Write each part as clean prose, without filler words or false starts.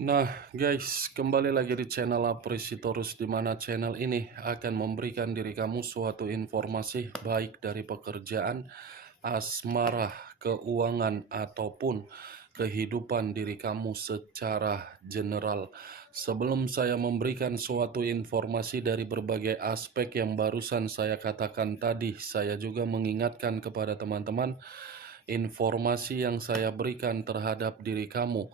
Nah, guys, kembali lagi di channel Apresitorus, di mana channel ini akan memberikan diri kamu suatu informasi baik dari pekerjaan, asmara, keuangan, ataupun kehidupan diri kamu secara general. Sebelum saya memberikan suatu informasi dari berbagai aspek yang barusan saya katakan tadi, saya juga mengingatkan kepada teman-teman, informasi yang saya berikan terhadap diri kamu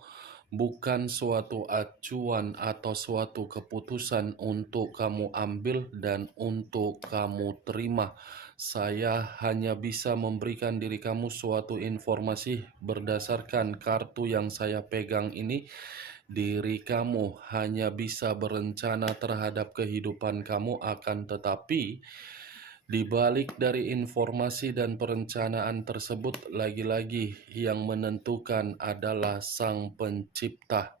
bukan suatu acuan atau suatu keputusan untuk kamu ambil dan untuk kamu terima. Saya hanya bisa memberikan diri kamu suatu informasi berdasarkan kartu yang saya pegang ini. Diri kamu hanya bisa berencana terhadap kehidupan kamu, akan tetapi di balik dari informasi dan perencanaan tersebut, lagi-lagi yang menentukan adalah Sang Pencipta.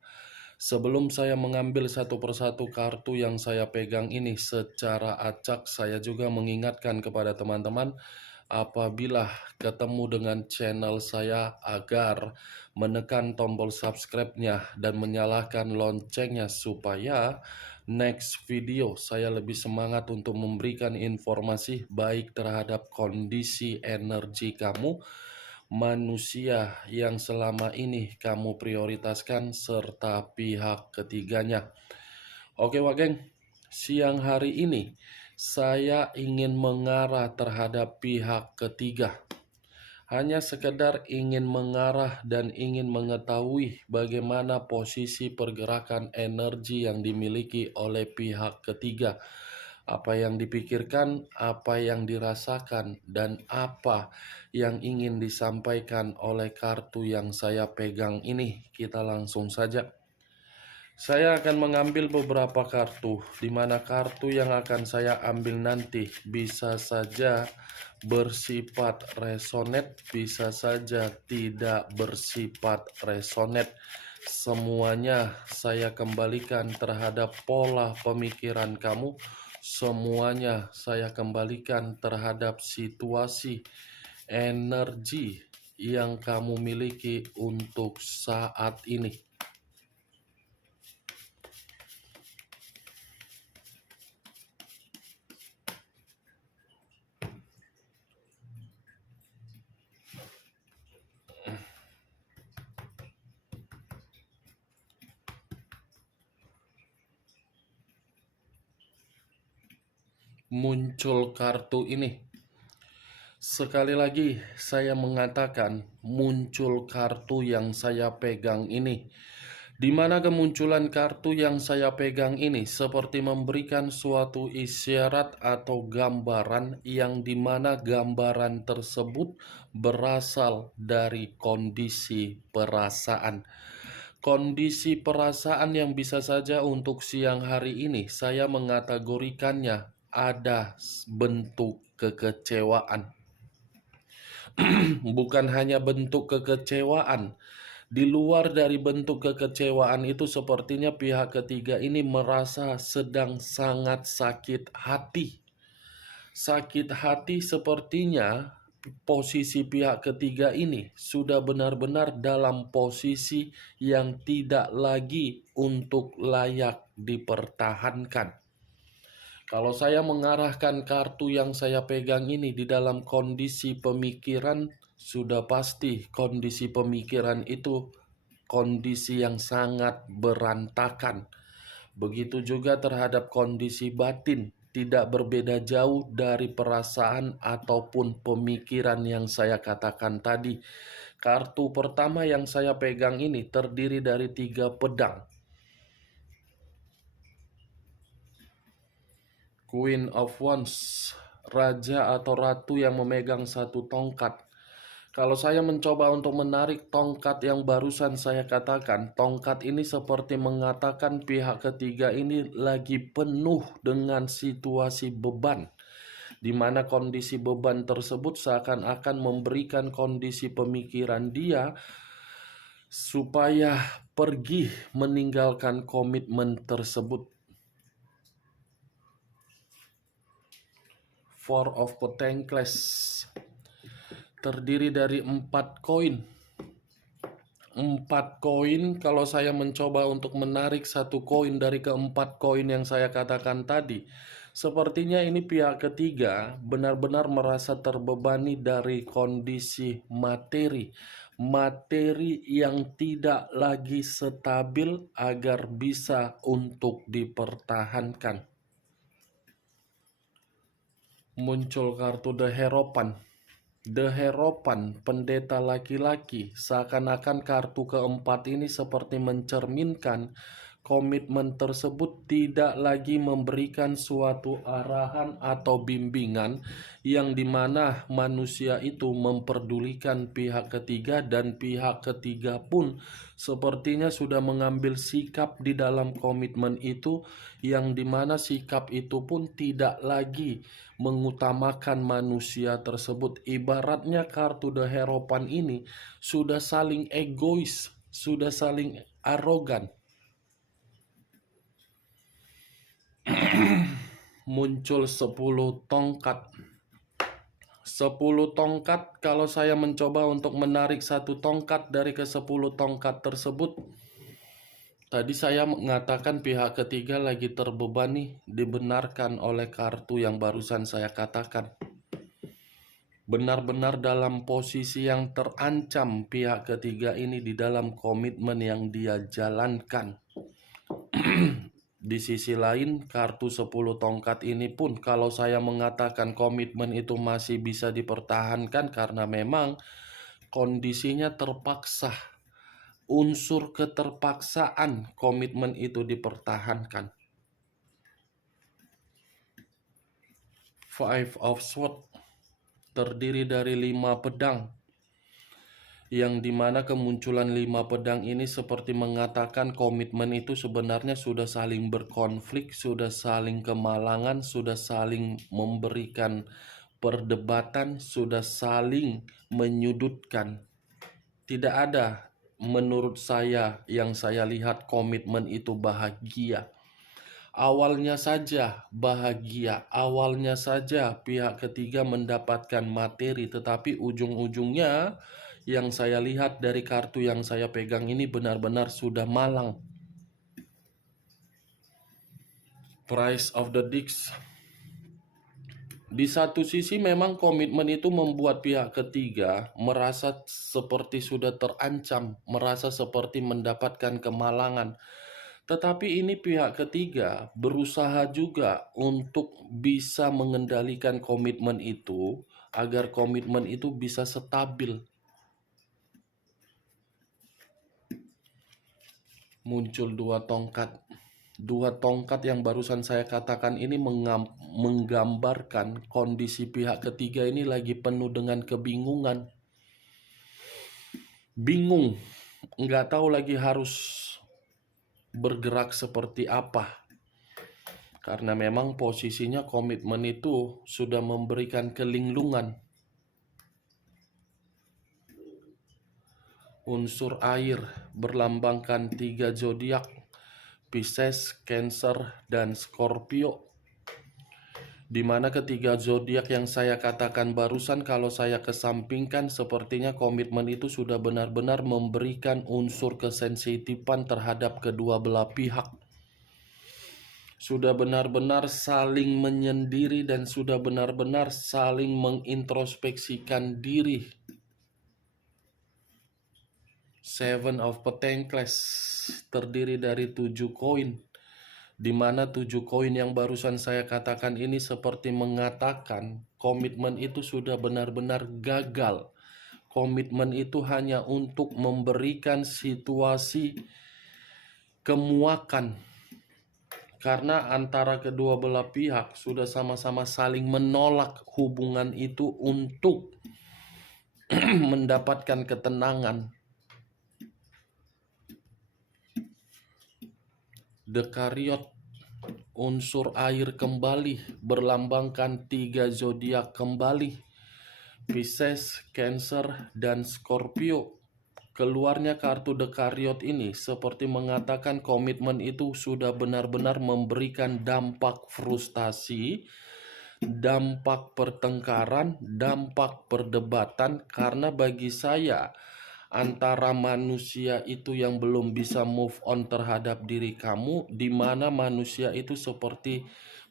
Sebelum saya mengambil satu persatu kartu yang saya pegang ini secara acak, saya juga mengingatkan kepada teman-teman, apabila ketemu dengan channel saya, agar menekan tombol subscribe-nya dan menyalakan loncengnya supaya next video saya lebih semangat untuk memberikan informasi baik terhadap kondisi energi kamu, manusia yang selama ini kamu prioritaskan, serta pihak ketiganya. Oke Wak Geng, siang hari ini saya ingin mengarah terhadap pihak ketiga. Hanya sekedar ingin mengarah dan ingin mengetahui bagaimana posisi pergerakan energi yang dimiliki oleh pihak ketiga. Apa yang dipikirkan, apa yang dirasakan, dan apa yang ingin disampaikan oleh kartu yang saya pegang ini. Kita langsung saja. Saya akan mengambil beberapa kartu, di mana kartu yang akan saya ambil nanti bisa saja bersifat resonate, bisa saja tidak bersifat resonate. Semuanya saya kembalikan terhadap pola pemikiran kamu. Semuanya saya kembalikan terhadap situasi energi yang kamu miliki untuk saat ini. Muncul kartu ini. Sekali lagi saya mengatakan muncul kartu yang saya pegang ini. Di mana kemunculan kartu yang saya pegang ini seperti memberikan suatu isyarat atau gambaran, yang dimana gambaran tersebut berasal dari kondisi perasaan. Kondisi perasaan yang bisa saja untuk siang hari ini saya mengategorikannya ada bentuk kekecewaan. Bukan hanya bentuk kekecewaan, di luar dari bentuk kekecewaan itu sepertinya pihak ketiga ini merasa sedang sangat sakit hati. Sakit hati sepertinya posisi pihak ketiga ini sudah benar-benar dalam posisi yang tidak lagi untuk layak dipertahankan. Kalau saya mengarahkan kartu yang saya pegang ini di dalam kondisi pemikiran, sudah pasti kondisi pemikiran itu kondisi yang sangat berantakan. Begitu juga terhadap kondisi batin, tidak berbeda jauh dari perasaan ataupun pemikiran yang saya katakan tadi. Kartu pertama yang saya pegang ini terdiri dari 3 pedang. Queen of Wands, raja atau ratu yang memegang satu tongkat. Kalau saya mencoba untuk menarik tongkat yang barusan saya katakan, tongkat ini seperti mengatakan pihak ketiga ini lagi penuh dengan situasi beban, di mana kondisi beban tersebut seakan-akan memberikan kondisi pemikiran dia supaya pergi meninggalkan komitmen tersebut. Four of Pentacles terdiri dari 4 koin. 4 koin. Kalau saya mencoba untuk menarik satu koin dari keempat koin yang saya katakan tadi, sepertinya ini pihak ketiga benar-benar merasa terbebani dari kondisi materi. Materi yang tidak lagi stabil agar bisa untuk dipertahankan. Muncul kartu The Hierophant. The Hierophant, pendeta laki-laki, seakan-akan kartu keempat ini seperti mencerminkan komitmen tersebut tidak lagi memberikan suatu arahan atau bimbingan yang dimana manusia itu memperdulikan pihak ketiga, dan pihak ketiga pun sepertinya sudah mengambil sikap di dalam komitmen itu, yang dimana sikap itu pun tidak lagi mengutamakan manusia tersebut. Ibaratnya kartu The Hierophant ini sudah saling egois, sudah saling arogan. Muncul 10 tongkat. 10 tongkat, kalau saya mencoba untuk menarik satu tongkat dari ke-10 tongkat tersebut, tadi saya mengatakan pihak ketiga lagi terbebani, dibenarkan oleh kartu yang barusan saya katakan. Benar-benar dalam posisi yang terancam pihak ketiga ini di dalam komitmen yang dia jalankan. Di sisi lain, kartu 10 tongkat ini pun kalau saya mengatakan komitmen itu masih bisa dipertahankan karena memang kondisinya terpaksa. Unsur keterpaksaan komitmen itu dipertahankan. Five of Swords terdiri dari 5 pedang, yang dimana kemunculan 5 pedang ini seperti mengatakan komitmen itu sebenarnya sudah saling berkonflik, sudah saling kemalangan, sudah saling memberikan perdebatan, sudah saling menyudutkan. Tidak ada menurut saya yang saya lihat komitmen itu bahagia. Awalnya saja bahagia, awalnya saja pihak ketiga mendapatkan materi, tetapi ujung-ujungnya yang saya lihat dari kartu yang saya pegang ini benar-benar sudah malang. Price of the Discs. Di satu sisi memang komitmen itu membuat pihak ketiga merasa seperti sudah terancam, merasa seperti mendapatkan kemalangan. Tetapi ini pihak ketiga berusaha juga untuk bisa mengendalikan komitmen itu agar komitmen itu bisa stabil. Muncul 2 tongkat. 2 tongkat yang barusan saya katakan ini menggambarkan kondisi pihak ketiga ini lagi penuh dengan kebingungan. Bingung, nggak tahu lagi harus bergerak seperti apa. Karena memang posisinya komitmen itu sudah memberikan kelinglungan. Unsur air berlambangkan 3 zodiak, Pisces, Cancer, dan Scorpio. Di mana ketiga zodiak yang saya katakan barusan kalau saya kesampingkan sepertinya komitmen itu sudah benar-benar memberikan unsur kesensitifan terhadap kedua belah pihak. Sudah benar-benar saling menyendiri dan sudah benar-benar saling mengintrospeksikan diri. Seven of Pentacles terdiri dari 7 koin, di mana 7 koin yang barusan saya katakan ini seperti mengatakan komitmen itu sudah benar-benar gagal. Komitmen itu hanya untuk memberikan situasi kemuakan, karena antara kedua belah pihak sudah sama-sama saling menolak hubungan itu untuk mendapatkan ketenangan. The Chariot, unsur air kembali, berlambangkan 3 zodiak kembali, Pisces, Cancer, dan Scorpio. Keluarnya kartu The Chariot ini seperti mengatakan komitmen itu sudah benar-benar memberikan dampak frustasi, dampak pertengkaran, dampak perdebatan, karena bagi saya antara manusia itu yang belum bisa move on terhadap diri kamu, di mana manusia itu seperti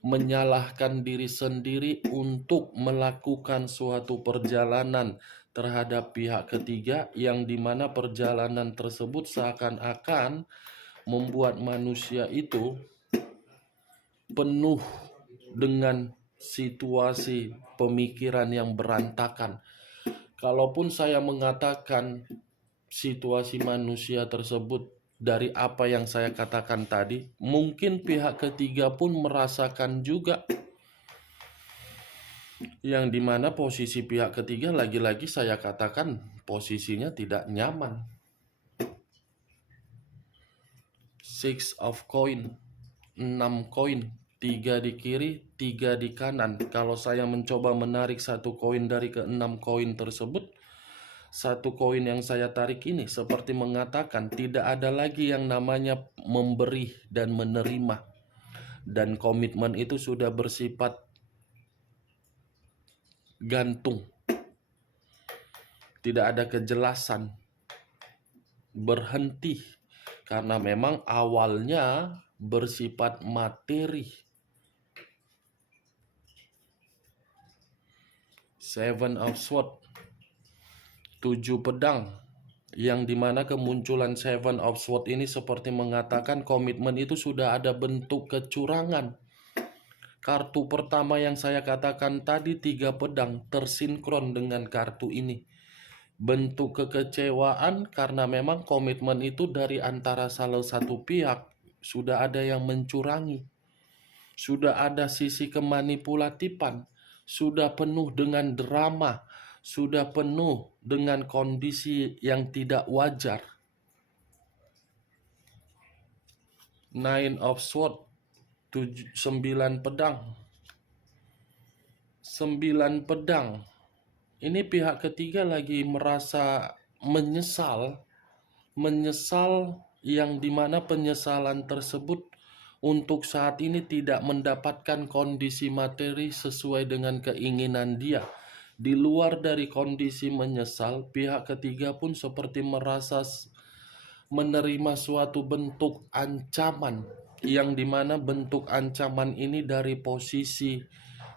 menyalahkan diri sendiri untuk melakukan suatu perjalanan terhadap pihak ketiga, yang dimana perjalanan tersebut seakan-akan membuat manusia itu penuh dengan situasi pemikiran yang berantakan. Kalaupun saya mengatakan situasi manusia tersebut dari apa yang saya katakan tadi, mungkin pihak ketiga pun merasakan juga, yang dimana posisi pihak ketiga lagi-lagi saya katakan posisinya tidak nyaman. Six of coin, 6 koin, 3 di kiri, 3 di kanan. Kalau saya mencoba menarik satu koin dari ke-6 koin tersebut, satu koin yang saya tarik ini seperti mengatakan tidak ada lagi yang namanya memberi dan menerima. Dan komitmen itu sudah bersifat gantung. Tidak ada kejelasan. Berhenti. Karena memang awalnya bersifat materi. Seven of Swords, 7 pedang, yang dimana kemunculan Seven of Swords ini seperti mengatakan komitmen itu sudah ada bentuk kecurangan. Kartu pertama yang saya katakan tadi, 3 pedang, tersinkron dengan kartu ini. Bentuk kekecewaan karena memang komitmen itu dari antara salah satu pihak sudah ada yang mencurangi. Sudah ada sisi kemanipulatifan, sudah penuh dengan drama, sudah penuh dengan kondisi yang tidak wajar. Nine of Swords, 9 pedang. 9 pedang. Ini pihak ketiga lagi merasa menyesal yang dimana penyesalan tersebut untuk saat ini tidak mendapatkan kondisi materi sesuai dengan keinginan dia. Di luar dari kondisi menyesal, pihak ketiga pun seperti merasa menerima suatu bentuk ancaman, yang dimana bentuk ancaman ini dari posisi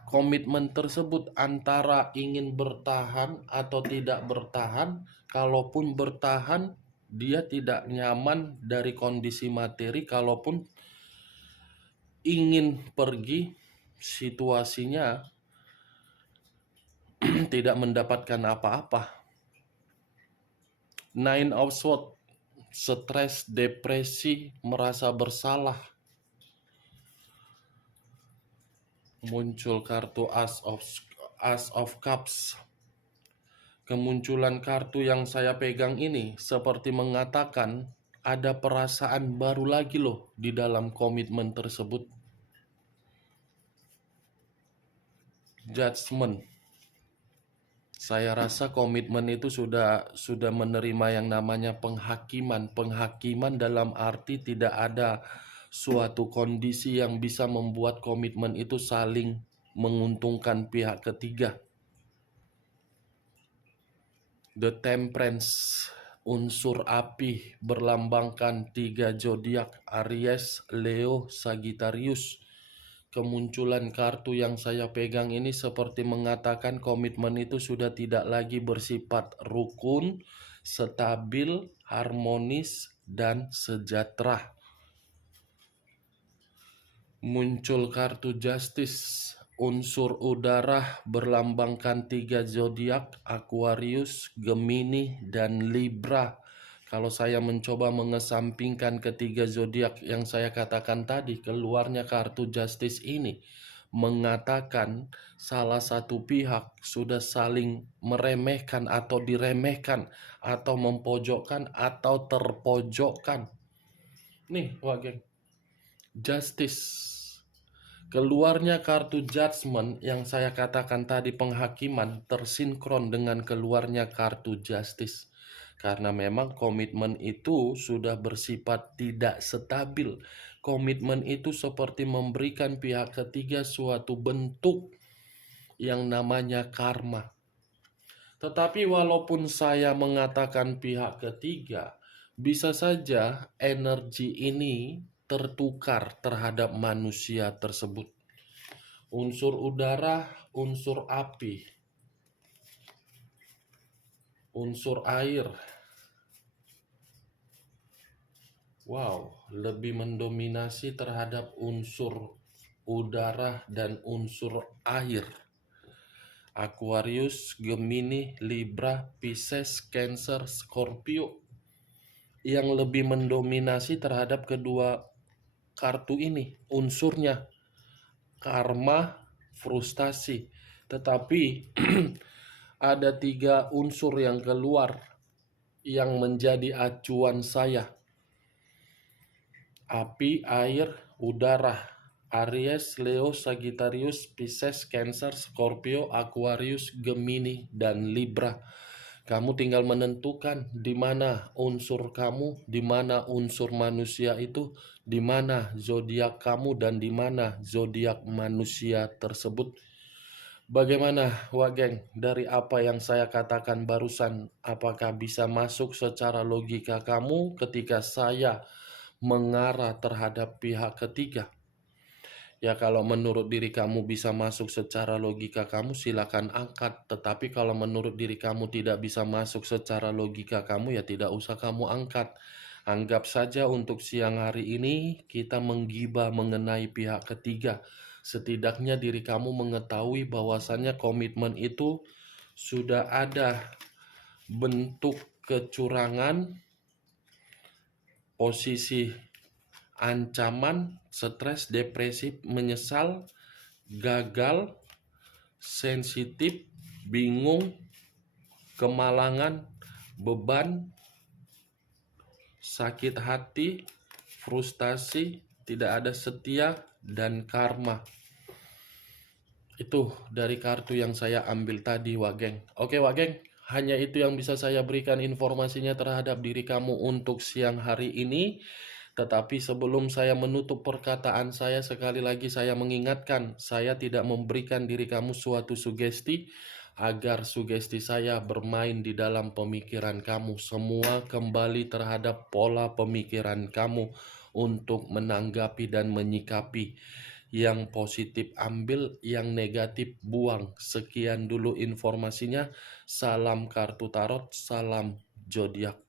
komitmen tersebut antara ingin bertahan atau tidak bertahan. Kalaupun bertahan, dia tidak nyaman dari kondisi materi. Kalaupun ingin pergi, situasinya tidak mendapatkan apa-apa. Nine of Swords, stres, depresi, merasa bersalah. Muncul kartu As of Cups. Kemunculan kartu yang saya pegang ini seperti mengatakan ada perasaan baru lagi loh di dalam komitmen tersebut. Judgment. Saya rasa komitmen itu sudah menerima yang namanya penghakiman. Penghakiman dalam arti tidak ada suatu kondisi yang bisa membuat komitmen itu saling menguntungkan pihak ketiga. The Temperance, unsur api, berlambangkan 3 zodiak, Aries, Leo, Sagittarius. Kemunculan kartu yang saya pegang ini seperti mengatakan komitmen itu sudah tidak lagi bersifat rukun, stabil, harmonis, dan sejahtera. Muncul kartu Justice, unsur udara, berlambangkan 3 zodiak, Aquarius, Gemini, dan Libra. Kalau saya mencoba mengesampingkan ketiga zodiak yang saya katakan tadi, keluarnya kartu Justice ini mengatakan salah satu pihak sudah saling meremehkan atau diremehkan, atau mempojokkan atau terpojokkan. Nih, wah geng, Justice. Keluarnya kartu Judgment yang saya katakan tadi, penghakiman, tersinkron dengan keluarnya kartu Justice. Karena memang komitmen itu sudah bersifat tidak stabil. Komitmen itu seperti memberikan pihak ketiga suatu bentuk yang namanya karma. Tetapi walaupun saya mengatakan pihak ketiga, bisa saja energi ini tertukar terhadap manusia tersebut. Unsur udara, unsur api, unsur air. Wow, lebih mendominasi terhadap unsur udara dan unsur air. Aquarius, Gemini, Libra, Pisces, Cancer, Scorpio yang lebih mendominasi terhadap kedua kartu ini unsurnya karma, frustasi. Tetapi ada 3 unsur yang keluar yang menjadi acuan saya. Api, air, udara. Aries, Leo, Sagittarius, Pisces, Cancer, Scorpio, Aquarius, Gemini, dan Libra. Kamu tinggal menentukan di mana unsur kamu, di mana unsur manusia itu, di mana zodiak kamu, dan di mana zodiak manusia tersebut. Bagaimana, Wak Geng, dari apa yang saya katakan barusan, apakah bisa masuk secara logika kamu ketika saya mengarah terhadap pihak ketiga? Ya, kalau menurut diri kamu bisa masuk secara logika kamu, silakan angkat. Tetapi kalau menurut diri kamu tidak bisa masuk secara logika kamu, ya tidak usah kamu angkat. Anggap saja untuk siang hari ini kita menggibah mengenai pihak ketiga. Setidaknya diri kamu mengetahui bahwasannya komitmen itu sudah ada bentuk kecurangan, posisi ancaman, stres, depresif, menyesal, gagal, sensitif, bingung, kemalangan, beban, sakit hati, frustasi, tidak ada setia, dan karma. Itu dari kartu yang saya ambil tadi, Wak Geng. Oke, Wak Geng, hanya itu yang bisa saya berikan informasinya terhadap diri kamu untuk siang hari ini. Tetapi sebelum saya menutup perkataan saya, sekali lagi saya mengingatkan, saya tidak memberikan diri kamu suatu sugesti agar sugesti saya bermain di dalam pemikiran kamu. Semua kembali terhadap pola pemikiran kamu untuk menanggapi dan menyikapi. Yang positif ambil, yang negatif buang. Sekian dulu informasinya. Salam kartu tarot, salam zodiak.